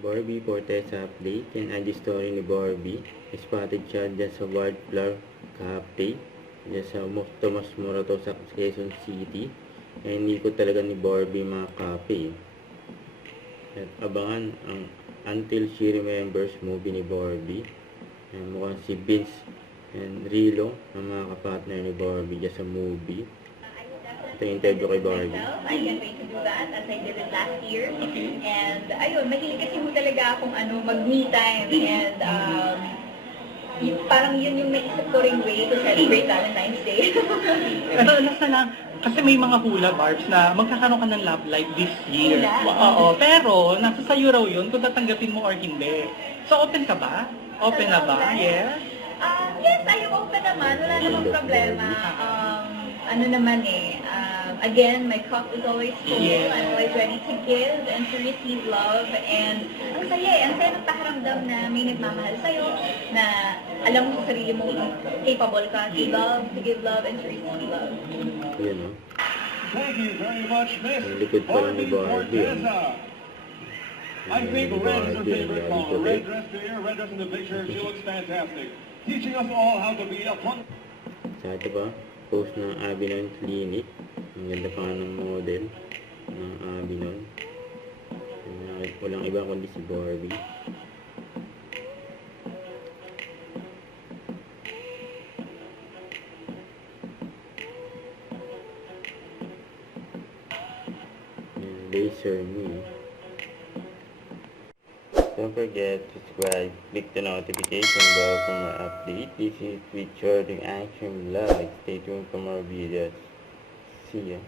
Barbie Fortesa update. Yan ang story ni Barbie. Spotted siya dyan sa Wildflower Cafe. Dyan sa Tomas Morato sa Quezon City. Hindi ko talaga ni Barbie mga cafe. At abangan ang Until She Remembers movie ni Barbie. Yan, mukhang si Vince and Rilo ang mga kapatner ni Barbie dyan sa movie. Ito yung interview kay Barbie. I'm going to do that as I did it last year. And ayun, mahilig kasi mo talaga akong mag-me time. And parang yun yung naisip ko ring way to celebrate Valentine's Day. Pero nasa lang, kasi may mga hula barbs na magkakaroon ka ng love life this year. Oo, pero nasa sayo raw yun kung tatanggapin mo or hindi. So open ka ba? Open na ba? Yes? Yes, I'm open naman. Wala namang problema. Again, my cup is always full. Yes. I'm always ready to give and to receive love. And ang saya ng pakiramdam na may nagmamahal sa'yo, na alam mo sa sarili mo capable ka to love, to give love, and to receive love. Ayan o. Thank you very much, Miss Ang likod pa lang ni Barbie. Fortesa. I think red is her favorite color. Red dress there, red dress in the picture. She looks fantastic. Teaching us all how to be a fun... Sa ito ba? Post ng Abinon Clinic. Ang ganda pa nga ng model ng Abinon. Walang iba kundi si Barbie. Laser me. Don't forget to subscribe, click the notification bell for more updates. This is Richard Action Vlog. Stay tuned for more videos. See ya.